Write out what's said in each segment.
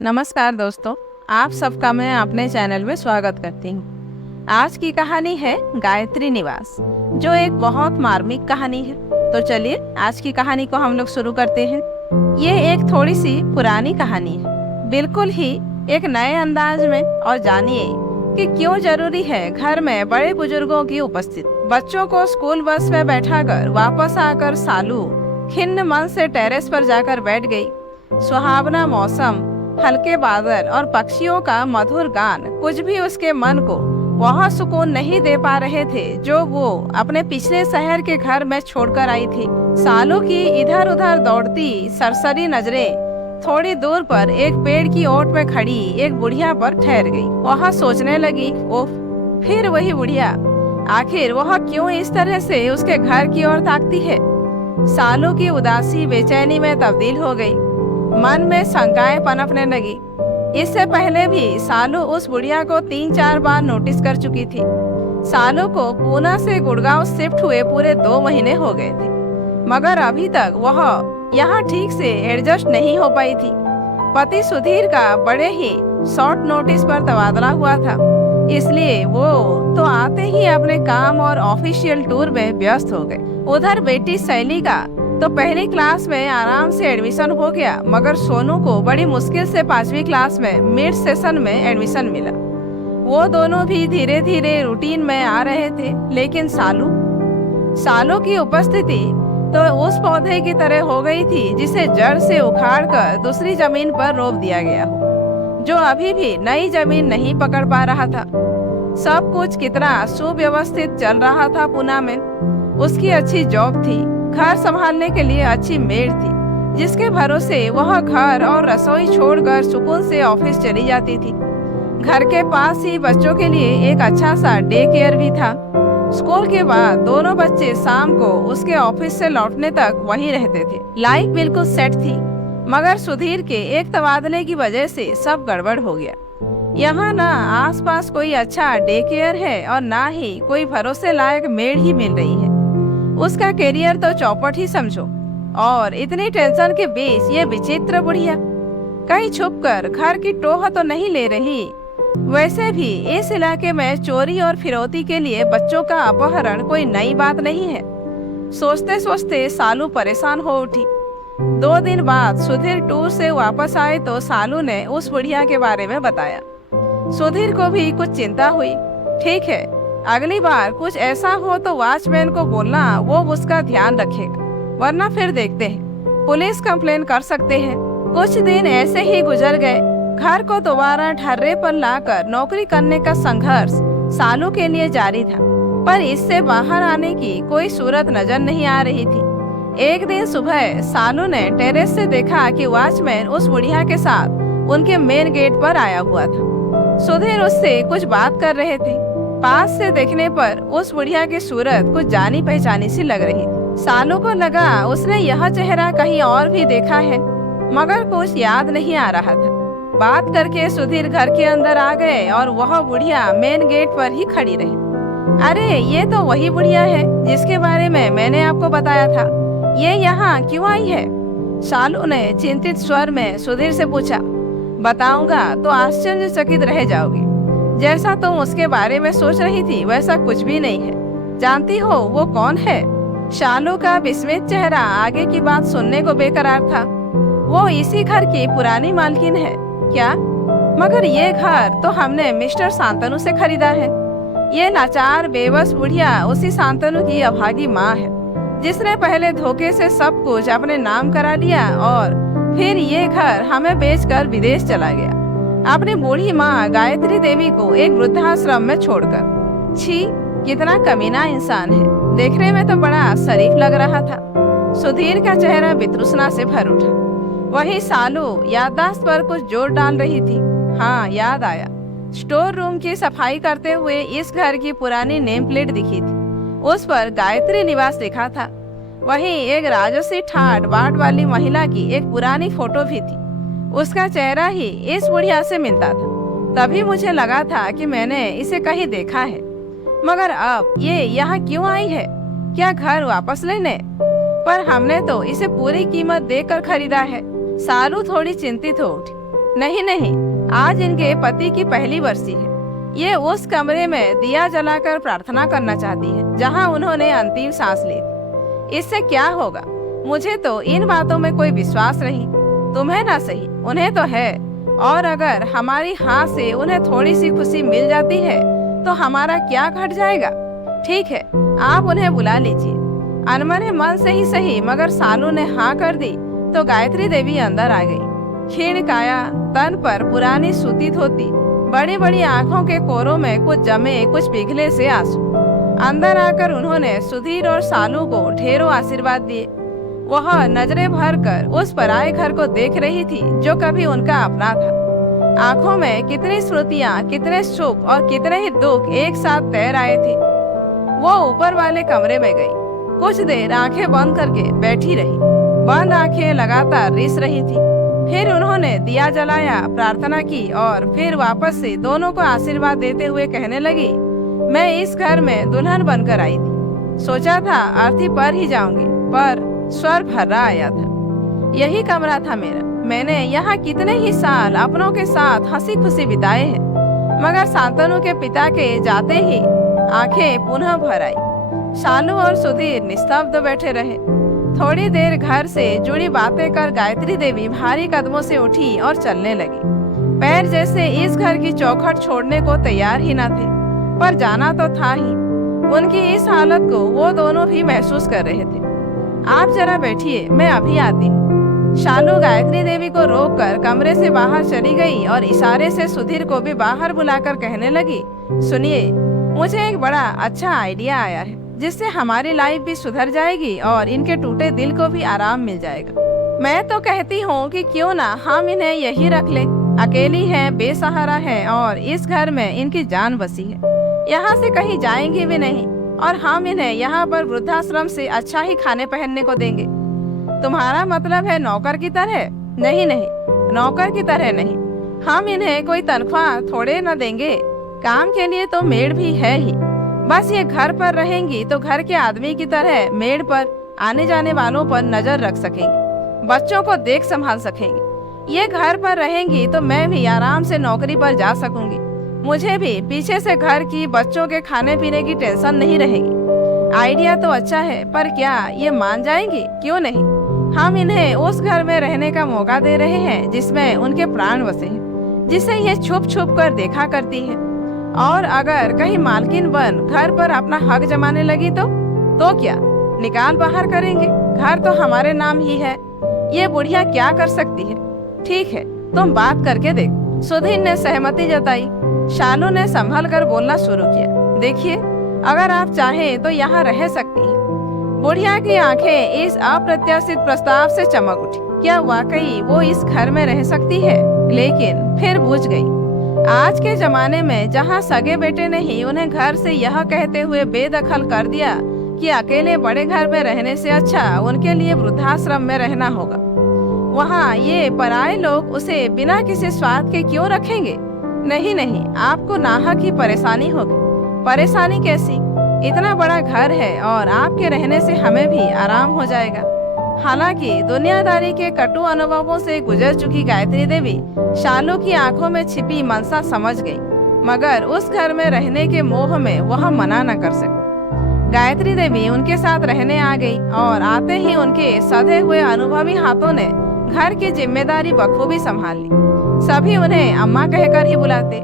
नमस्कार दोस्तों, आप सबका मैं अपने चैनल में स्वागत करती हूँ। आज की कहानी है गायत्री निवास, जो एक बहुत मार्मिक कहानी है। तो चलिए आज की कहानी को हम लोग शुरू करते हैं। ये एक थोड़ी सी पुरानी कहानी है, बिल्कुल ही एक नए अंदाज में। और जानिए कि क्यों जरूरी है घर में बड़े बुजुर्गों की उपस्थिति। बच्चों को स्कूल बस में बैठाकर वापस आकर सालू खिन्न मन से टेरेस पर जाकर बैठ गई। सुहावना मौसम, हल्के बादल और पक्षियों का मधुर गान कुछ भी उसके मन को वह सुकून नहीं दे पा रहे थे जो वो अपने पिछले शहर के घर में छोड़कर आई थी। सालों की इधर उधर दौड़ती सरसरी नजरें थोड़ी दूर पर एक पेड़ की ओट में खड़ी एक बुढ़िया पर ठहर गई। वह सोचने लगी, ओफ, फिर वही बुढ़िया। आखिर वह क्यों इस तरह से उसके घर की ओर ताकती है। सालों की उदासी बेचैनी में तब्दील हो गई। मन में शंकाएं पनपने लगी। इससे पहले भी सालू उस बुढ़िया को 3-4 बार नोटिस कर चुकी थी। सालू को पूना से गुड़गांव शिफ्ट हुए पूरे 2 महीने हो गए थे, मगर अभी तक वह यहाँ ठीक से एडजस्ट नहीं हो पाई थी। पति सुधीर का बड़े ही शॉर्ट नोटिस पर तबादला हुआ था, इसलिए वो तो आते ही अपने काम और ऑफिशियल टूर में व्यस्त हो गए। उधर बेटी शैली का तो पहली क्लास में आराम से एडमिशन हो गया, मगर सोनू को बड़ी मुश्किल से 5वीं क्लास में मिड सेशन में एडमिशन मिला। वो दोनों भी धीरे धीरे रूटीन में आ रहे थे, लेकिन सालू की उपस्थिति तो उस पौधे की तरह हो गई थी जिसे जड़ से उखाड़कर दूसरी जमीन पर रोप दिया गया हो, जो अभी भी नई जमीन नहीं पकड़ पा रहा था। सब कुछ कितना सुव्यवस्थित चल रहा था पुणे में। उसकी अच्छी जॉब थी, घर संभालने के लिए अच्छी मेड थी, जिसके भरोसे वह घर और रसोई छोड़कर सुकून से ऑफिस चली जाती थी। घर के पास ही बच्चों के लिए एक अच्छा सा डे केयर भी था। स्कूल के बाद दोनों बच्चे शाम को उसके ऑफिस से लौटने तक वहीं रहते थे। लाइफ बिल्कुल सेट थी, मगर सुधीर के एक तबादले की वजह से सब गड़बड़ हो गया। यहाँ ना आसपास कोई अच्छा डे केयर है और ना ही कोई भरोसे लायक मेड ही मिल रही है। उसका करियर तो चौपट ही समझो। और इतनी टेंशन के बीच ये विचित्र बुढ़िया कहीं छुपकर घर की टोह तो नहीं ले रही। वैसे भी इस इलाके में चोरी और फिरौती के लिए बच्चों का अपहरण कोई नई बात नहीं है। सोचते सोचते सालू परेशान हो उठी। 2 दिन बाद सुधीर टूर से वापस आए तो सालू ने उस बुढ़िया के बारे में बताया। सुधीर को भी कुछ चिंता हुई। ठीक है, अगली बार कुछ ऐसा हो तो वॉचमैन को बोलना, वो उसका ध्यान रखेगा, वरना फिर देखते हैं, पुलिस कंप्लेन कर सकते हैं। कुछ दिन ऐसे ही गुजर गए। घर को दोबारा ढर्रे पर लाकर नौकरी करने का संघर्ष सालों के लिए जारी था, पर इससे बाहर आने की कोई सूरत नजर नहीं आ रही थी। एक दिन सुबह सालू ने टेरेस से देखा कि वॉचमैन उस बुढ़िया के साथ उनके मेन गेट पर आया हुआ था। सुधीर उससे कुछ बात कर रहे थे। पास से देखने पर उस बुढ़िया की सूरत कुछ जानी पहचानी सी लग रही थी। सालू को लगा उसने यह चेहरा कहीं और भी देखा है, मगर कुछ याद नहीं आ रहा था। बात करके सुधीर घर के अंदर आ गए और वह बुढ़िया मेन गेट पर ही खड़ी रही। अरे ये तो वही बुढ़िया है जिसके बारे में मैंने आपको बताया था। ये यहाँ क्यों आई है? सालू ने चिंतित स्वर में सुधीर से पूछा। बताऊंगा तो आश्चर्यचकित रह जाओगी। जैसा तुम उसके बारे में सोच रही थी वैसा कुछ भी नहीं है। जानती हो वो कौन है? शालू का विस्मित चेहरा आगे की बात सुनने को बेकरार था। वो इसी घर की पुरानी मालकिन है। क्या? मगर ये घर तो हमने मिस्टर शांतनु से खरीदा है। ये लाचार बेबस बुढ़िया उसी शांतनु की अभागी माँ है, जिसने पहले धोखे से सब कुछ अपने नाम करा लिया और फिर ये घर हमें बेचकर विदेश चला गया, अपनी बूढ़ी माँ गायत्री देवी को एक वृद्धाश्रम में छोड़कर। छी, कितना कमीना इंसान है। देखने में तो बड़ा शरीफ लग रहा था। सुधीर का चेहरा वितृष्णा से भर उठा। वही सालू याददाश्त पर कुछ जोर डाल रही थी। हाँ, याद आया। स्टोर रूम की सफाई करते हुए इस घर की पुरानी नेम प्लेट दिखी थी। उस पर गायत्री निवास लिखा था। वहीं एक राजसी ठाट बाट वाली महिला की एक पुरानी फोटो भी थी। उसका चेहरा ही इस बुढ़िया से मिलता था। तभी मुझे लगा था कि मैंने इसे कहीं देखा है, मगर अब ये यहाँ क्यों आई है? क्या घर वापस लेने? पर हमने तो इसे पूरी कीमत देकर खरीदा है। सालू थोड़ी चिंतित हो उठी। नहीं नहीं, आज इनके पति की पहली बरसी है। ये उस कमरे में दिया जलाकर प्रार्थना करना चाहती है जहां उन्होंने अंतिम सांस ली थी। इससे क्या होगा? मुझे तो इन बातों में कोई विश्वास नहीं। तुम्हें ना सही, उन्हें तो है। और अगर हमारी हाथ से उन्हें थोड़ी सी खुशी मिल जाती है तो हमारा क्या घट जाएगा? ठीक है, आप उन्हें बुला लीजिए। अनमने मन से ही सही, मगर सालू ने हाँ कर दी तो गायत्री देवी अंदर आ गई। क्षीण काया, तन पर पुरानी सूती धोती, बड़ी बड़ी आंखों के कोरों में कुछ जमे कुछ पिघले से आंसू। अंदर आकर उन्होंने सुधीर और सालू को ढेरों आशीर्वाद दिए। वह नजरें भर कर उस पराये घर को देख रही थी जो कभी उनका अपना था। आंखों में कितनी स्मृतियां, कितने सुख और कितने ही दुख एक साथ तैर आए थे। वो ऊपर वाले कमरे में गई। कुछ देर आंखें बंद करके बैठी रही। बंद आंखें लगातार रिस रही थी। फिर उन्होंने दिया जलाया, प्रार्थना की और फिर वापस से दोनों को आशीर्वाद देते हुए कहने लगी, मैं इस घर में दुल्हन बनकर आई थी। सोचा था अर्थी पर ही जाऊंगी, पर स्वर भर्रा आया था। यही कमरा था मेरा। मैंने यहाँ कितने ही साल अपनों के साथ हंसी खुशी बिताए हैं, मगर शांतनु के पिता के जाते ही आंखें पुनः भर आई। शालू और सुधीर निस्तब्ध बैठे रहे। थोड़ी देर घर से जुड़ी बातें कर गायत्री देवी भारी कदमों से उठी और चलने लगी। पैर जैसे इस घर की चौखट छोड़ने को तैयार ही न थे, पर जाना तो था ही। उनकी इस हालत को वो दोनों भी महसूस कर रहे थे। आप जरा बैठिए, मैं अभी आती हूँ। शालू गायत्री देवी को रोककर कमरे से बाहर चली गई और इशारे से सुधीर को भी बाहर बुलाकर कहने लगी, सुनिए, मुझे एक बड़ा अच्छा आइडिया आया है जिससे हमारी लाइफ भी सुधर जाएगी और इनके टूटे दिल को भी आराम मिल जाएगा। मैं तो कहती हूँ कि क्यों ना हम इन्हें यही रख ले। अकेली है, बेसहारा है और इस घर में इनकी जान बसी है। यहाँ से कहीं जाएंगी भी नहीं और हम इन्हें यहाँ पर वृद्धाश्रम से अच्छा ही खाने पहनने को देंगे। तुम्हारा मतलब है नौकर की तरह? नहीं नहीं, नौकर की तरह नहीं। हम इन्हें कोई तनख्वाह थोड़े न देंगे। काम के लिए तो मेड भी है ही। बस ये घर पर रहेंगी तो घर के आदमी की तरह मेड पर, आने जाने वालों पर नजर रख सकेंगी, बच्चों को देख संभाल सकेंगी। ये घर पर रहेंगी तो मैं भी आराम से नौकरी पर जा सकूंगी। मुझे भी पीछे से घर की, बच्चों के खाने पीने की टेंशन नहीं रहेगी। आइडिया तो अच्छा है, पर क्या ये मान जाएंगी? क्यों नहीं। हम इन्हें उस घर में रहने का मौका दे रहे हैं जिसमें उनके प्राण बसे हैं, जिसे ये छुप छुप कर देखा करती है। और अगर कहीं मालकिन बन घर पर अपना हक जमाने लगी तो क्या निकाल बाहर करेंगे? घर तो हमारे नाम ही है। ये बुढ़िया क्या कर सकती है? ठीक है, तुम बात करके देख। सुधीर ने सहमति जताई। शालू ने संभल कर बोलना शुरू किया, देखिए, अगर आप चाहें तो यहाँ रह सकती हैं। बुढ़िया की आंखें इस अप्रत्याशित प्रस्ताव से चमक उठी। क्या वाकई वो इस घर में रह सकती है? लेकिन फिर बुझ गई। आज के जमाने में जहाँ सगे बेटे ने ही उन्हें घर से यह कहते हुए बेदखल कर दिया कि अकेले बड़े घर में रहने से अच्छा उनके लिए वृद्धाश्रम में रहना होगा, वहाँ ये पराये लोग उसे बिना किसी स्वार्थ के क्यों रखेंगे? नहीं नहीं, आपको नाहक ही परेशानी होगी। परेशानी कैसी? इतना बड़ा घर है और आपके रहने से हमें भी आराम हो जाएगा। हालांकि दुनियादारी के कटु अनुभवों से गुजर चुकी गायत्री देवी शालू की आंखों में छिपी मनसा समझ गई, मगर उस घर में रहने के मोह में वह मना न कर सकी। गायत्री देवी उनके साथ रहने आ गई और आते ही उनके सधे हुए अनुभवी हाथों ने घर की जिम्मेदारी बखूबी संभाल ली। सभी उन्हें अम्मा कहकर ही बुलाते।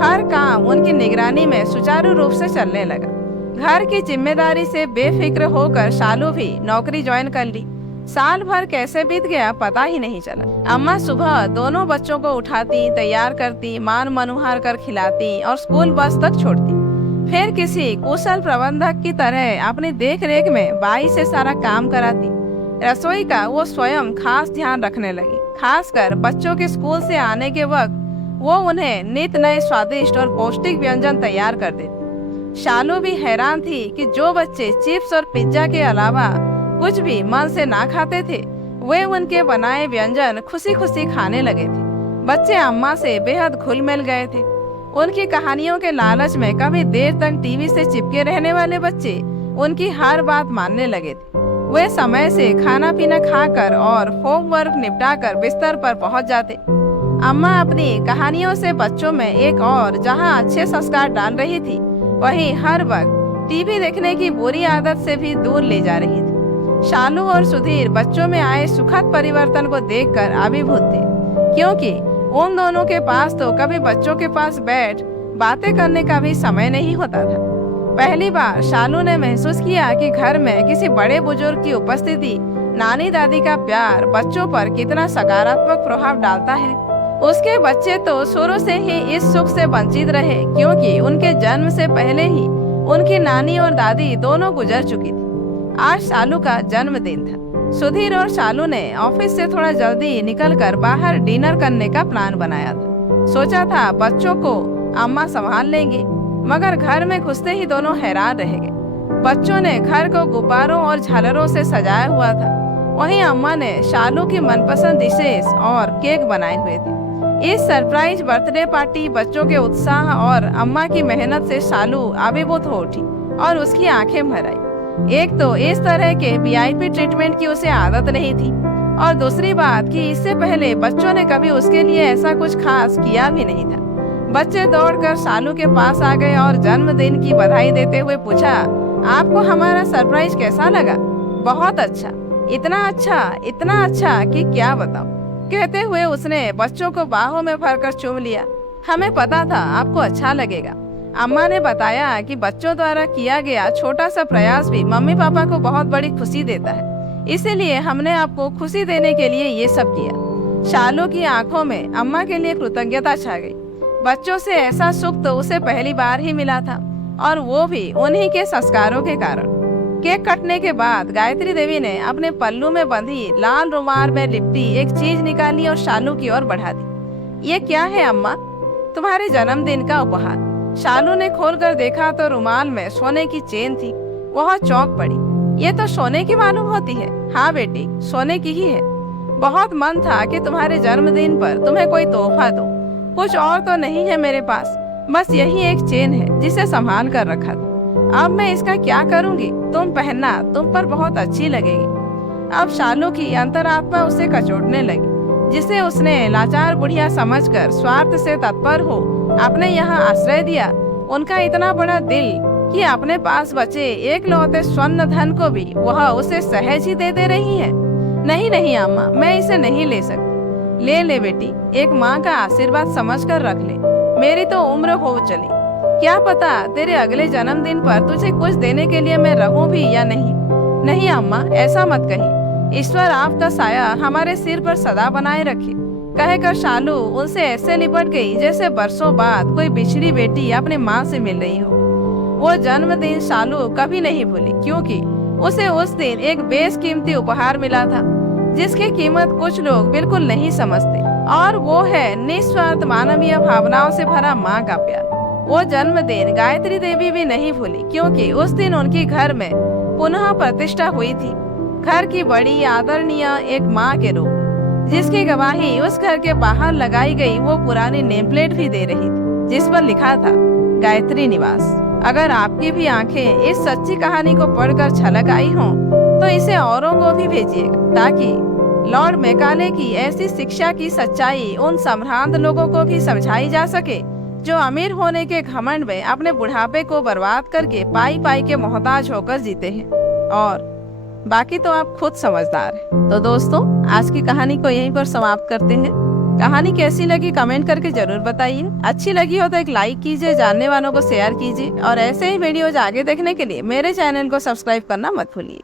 हर काम उनकी निगरानी में सुचारू रूप से चलने लगा। घर की जिम्मेदारी से बेफिक्र होकर शालू भी नौकरी ज्वाइन कर ली। साल भर कैसे बीत गया पता ही नहीं चला। अम्मा सुबह दोनों बच्चों को उठाती, तैयार करती, मान मनुहार कर खिलाती और स्कूल बस तक छोड़ती। फिर किसी कुशल प्रबंधक की तरह अपनी देख रेख में बाई से सारा काम कराती। रसोई का वो स्वयं खास ध्यान रखने लगी। खासकर बच्चों के स्कूल से आने के वक्त वो उन्हें नित नए स्वादिष्ट और पौष्टिक व्यंजन तैयार कर देती। शालू भी हैरान थी कि जो बच्चे चिप्स और पिज्जा के अलावा कुछ भी मन से ना खाते थे, वे उनके बनाए व्यंजन खुशी खुशी खाने लगे थे। बच्चे अम्मा से बेहद घुल मिल गए थे। उनकी कहानियों के लालच में कभी देर तक टीवी से चिपके रहने वाले बच्चे उनकी हर बात मानने लगे थे। वे समय से खाना पीना खाकर और होमवर्क निपटाकर बिस्तर पर पहुंच जाते। अम्मा अपनी कहानियों से बच्चों में एक और जहां अच्छे संस्कार डाल रही थी, वहीं हर वक्त टीवी देखने की बुरी आदत से भी दूर ले जा रही थी। शालू और सुधीर बच्चों में आए सुखद परिवर्तन को देखकर अभिभूत थे, क्योंकि उन दोनों के पास तो कभी बच्चों के पास बैठ बातें करने का भी समय नहीं होता था। पहली बार शालू ने महसूस किया कि घर में किसी बड़े बुजुर्ग की उपस्थिति, नानी दादी का प्यार बच्चों पर कितना सकारात्मक प्रभाव डालता है। उसके बच्चे तो शुरू से ही इस सुख से वंचित रहे, क्योंकि उनके जन्म से पहले ही उनकी नानी और दादी दोनों गुजर चुकी थी। आज शालू का जन्मदिन था। सुधीर और शालू ने ऑफिस से थोड़ा जल्दी निकलकर बाहर डिनर करने का प्लान बनाया था। सोचा था बच्चों को अम्मा संभाल लेंगी, मगर घर में घुसते ही दोनों हैरान रह गए। बच्चों ने घर को गुब्बारों और झालरों से सजाया हुआ था, वहीं अम्मा ने शालू की मनपसंद डिशेस और केक बनाए हुए थे। इस सरप्राइज बर्थडे पार्टी बच्चों के उत्साह और अम्मा की मेहनत से शालू अभिभूत हो उठी और उसकी आंखें भर आई। एक तो इस तरह के वीआईपी ट्रीटमेंट की उसे आदत नहीं थी, और दूसरी बात कि इससे पहले बच्चों ने कभी उसके लिए ऐसा कुछ खास किया भी नहीं था। बच्चे दौड़कर शालू के पास आ गए और जन्मदिन की बधाई देते हुए पूछा, आपको हमारा सरप्राइज कैसा लगा? बहुत अच्छा, इतना अच्छा कि क्या बताऊं, कहते हुए उसने बच्चों को बाहों में भरकर चूम लिया। हमें पता था आपको अच्छा लगेगा। अम्मा ने बताया कि बच्चों द्वारा किया गया छोटा सा प्रयास भी मम्मी पापा को बहुत बड़ी खुशी देता है, इसीलिए हमने आपको खुशी देने के लिए ये सब किया। शालू की आंखों में अम्मा के लिए कृतज्ञता छा गई। बच्चों से ऐसा सुख तो उसे पहली बार ही मिला था, और वो भी उन्हीं के संस्कारों के कारण। केक कटने के बाद गायत्री देवी ने अपने पल्लू में बंधी लाल रुमाल में लिपटी एक चीज निकाली और शालू की ओर बढ़ा दी। ये क्या है अम्मा? तुम्हारे जन्मदिन का उपहार। शालू ने खोलकर देखा तो रुमाल में सोने की चेन थी। वह चौंक पड़ी। ये तो सोने की मालूम होती है। हाँ बेटी, सोने की ही है। बहुत मन था कि तुम्हारे जन्मदिन पर तुम्हें कोई तोहफा दूं। कुछ और तो नहीं है मेरे पास, बस यही एक चेन है जिसे संभाल कर रखा था। अब मैं इसका क्या करूंगी? तुम पहनना, तुम पर बहुत अच्छी लगेगी। अब शालू की अंतरात्मा उसे कचोटने लगी, जिसे उसने लाचार बुढ़िया समझकर स्वार्थ से तत्पर हो अपने यहाँ आश्रय दिया। उनका इतना बड़ा दिल कि अपने पास बचे एक लौते स्वर्ण धन को भी वह उसे सहज ही दे रही है। नहीं अम्मा, मैं इसे नहीं ले सकती। ले बेटी, एक माँ का आशीर्वाद समझकर रख ले। मेरी तो उम्र हो चली, क्या पता तेरे अगले जन्मदिन पर तुझे कुछ देने के लिए मैं रहूं भी या नहीं। नहीं अम्मा, ऐसा मत कहिए। ईश्वर आपका साया हमारे सिर पर सदा बनाए रखे, कहकर शालू उनसे ऐसे लिपट गई जैसे बरसों बाद कोई बिछड़ी बेटी अपने माँ से मिल रही हो। वो जन्मदिन शालू कभी नहीं भूली, क्योंकि उसे उस दिन एक बेशकीमती उपहार मिला था, जिसकी कीमत कुछ लोग बिल्कुल नहीं समझते, और वो है निस्वार्थ मानवीय भावनाओं से भरा माँ का प्यार। वो जन्मदिन गायत्री देवी भी नहीं भूली, क्योंकि उस दिन उनके घर में पुनः प्रतिष्ठा हुई थी, घर की बड़ी आदरणीय एक माँ के रूप, जिसकी गवाही उस घर के बाहर लगाई गई वो पुरानी नेम प्लेट भी दे रही थी, जिस पर लिखा था गायत्री निवास। अगर आपकी भी आंखें इस सच्ची कहानी को पढ़कर छलक आई हों, तो इसे औरों को भी भेजिएगा, ताकि लॉर्ड मैकाले की ऐसी शिक्षा की सच्चाई उन संभ्रांत लोगों को भी समझाई जा सके, जो अमीर होने के घमंड में अपने बुढ़ापे को बर्बाद करके पाई के मोहताज होकर जीते हैं। और बाकी तो आप खुद समझदार हैं। तो दोस्तों, आज की कहानी को यहीं पर समाप्त करते हैं। कहानी कैसी लगी कमेंट करके जरूर बताइए। अच्छी लगी हो तो एक लाइक कीजिए, जानने वालों को शेयर कीजिए, और ऐसे ही वीडियोज आगे देखने के लिए मेरे चैनल को सब्सक्राइब करना मत भूलिए।